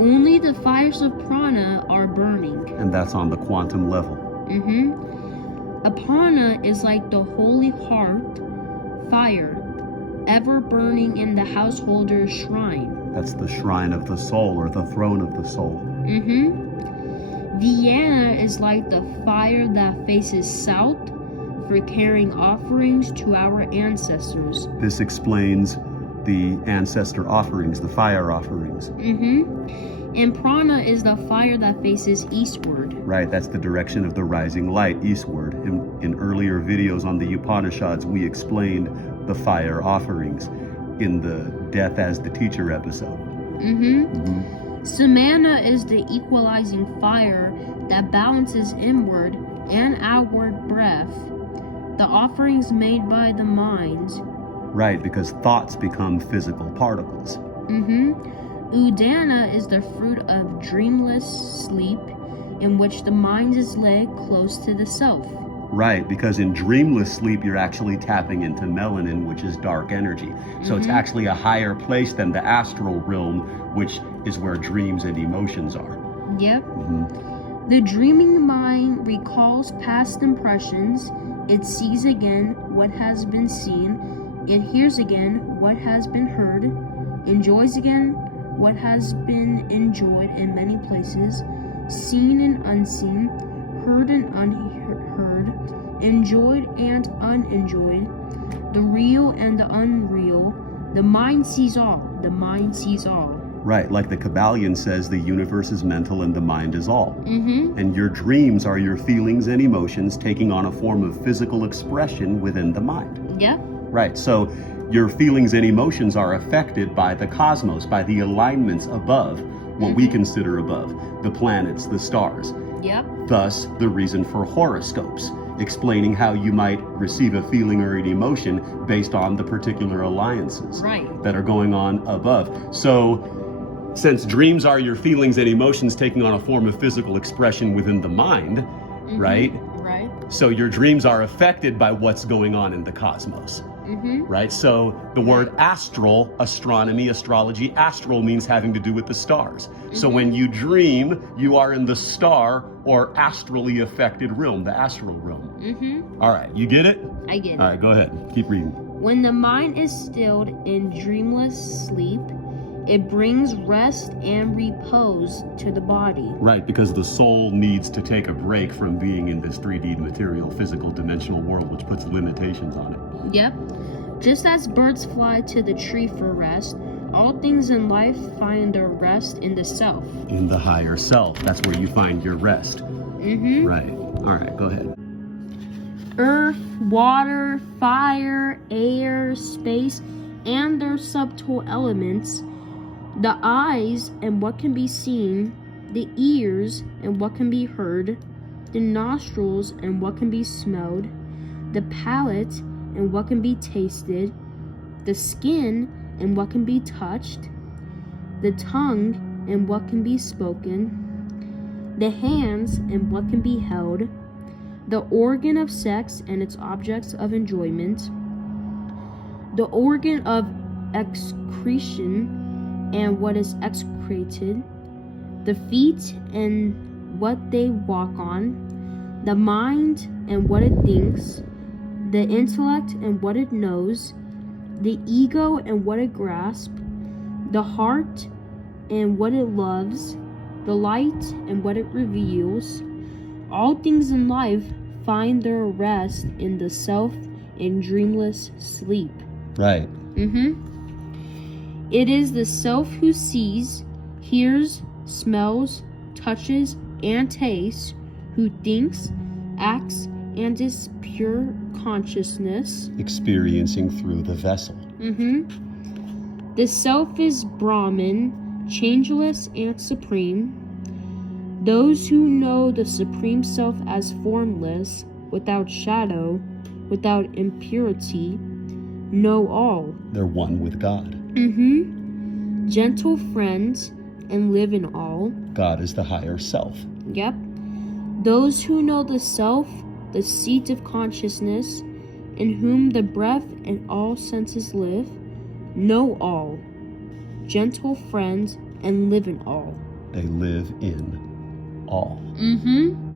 Only the fires of prana are burning. And that's on the quantum level. A prana is like the holy heart fire, ever burning in the householder's shrine. That's the shrine of the soul, or the throne of the soul. Vienna is like the fire that faces south for carrying offerings to our ancestors. This explains the ancestor offerings, the fire offerings. And prana is the fire that faces eastward. Right, that's the direction of the rising light, eastward. In earlier videos on the Upanishads, we explained the fire offerings in the Death as the Teacher episode. Samana is the equalizing fire that balances inward and outward breath. The offerings made by the mind. Right, because thoughts become physical particles. Udana is the fruit of dreamless sleep, in which the mind is laid close to the self. Right, because in dreamless sleep, you're actually tapping into melanin, which is dark energy. So it's actually a higher place than the astral realm, which is where dreams and emotions are. Yep. The dreaming mind recalls past impressions. It sees again what has been seen. It hears again what has been heard. Enjoys again what has been enjoyed in many places. Seen and unseen. Heard and unheard. Enjoyed and unenjoyed. The real and the unreal. The mind sees all. The mind sees all. Right, like the Kabbalion says, the universe is mental and the mind is all. And your dreams are your feelings and emotions taking on a form of physical expression within the mind. Yep. Right, so your feelings and emotions are affected by the cosmos, by the alignments above, what we consider above, the planets, the stars. Yep. Thus, the reason for horoscopes, explaining how you might receive a feeling or an emotion based on the particular alliances that are going on above. So, since dreams are your feelings and emotions taking on a form of physical expression within the mind, right? Right. So your dreams are affected by what's going on in the cosmos, right? So the word astral, astronomy, astrology, astral means having to do with the stars. So when you dream, you are in the star or astrally affected realm, the astral realm. All right, you get it? I get it. All right, go ahead, keep reading. When the mind is stilled in dreamless sleep, it brings rest and repose to the body. Right, because the soul needs to take a break from being in this 3D material, physical, dimensional world, which puts limitations on it. Yep. Just as birds fly to the tree for rest, all things in life find their rest in the self. In the higher self, that's where you find your rest. Right, all right, go ahead. Earth, water, fire, air, space, and their subtle elements. The eyes and what can be seen, the ears and what can be heard, the nostrils and what can be smelled, the palate and what can be tasted, the skin and what can be touched, the tongue and what can be spoken, the hands and what can be held, the organ of sex and its objects of enjoyment, the organ of excretion and what is excreted, the feet and what they walk on, the mind and what it thinks, the intellect and what it knows, the ego and what it grasps, the heart and what it loves, the light and what it reveals. All things in life find their rest in the self in dreamless sleep. Right. It is the self who sees, hears, smells, touches, and tastes, who thinks, acts, and is pure consciousness. Experiencing through the vessel. The self is Brahman, changeless and supreme. Those who know the supreme self as formless, without shadow, without impurity, know all. They're one with God. Gentle friends and live in all. God is the higher self. Yep. Those who know the self, the seat of consciousness, in whom the breath and all senses live, know all. Gentle friends and live in all. they live in all. Mm-hmm.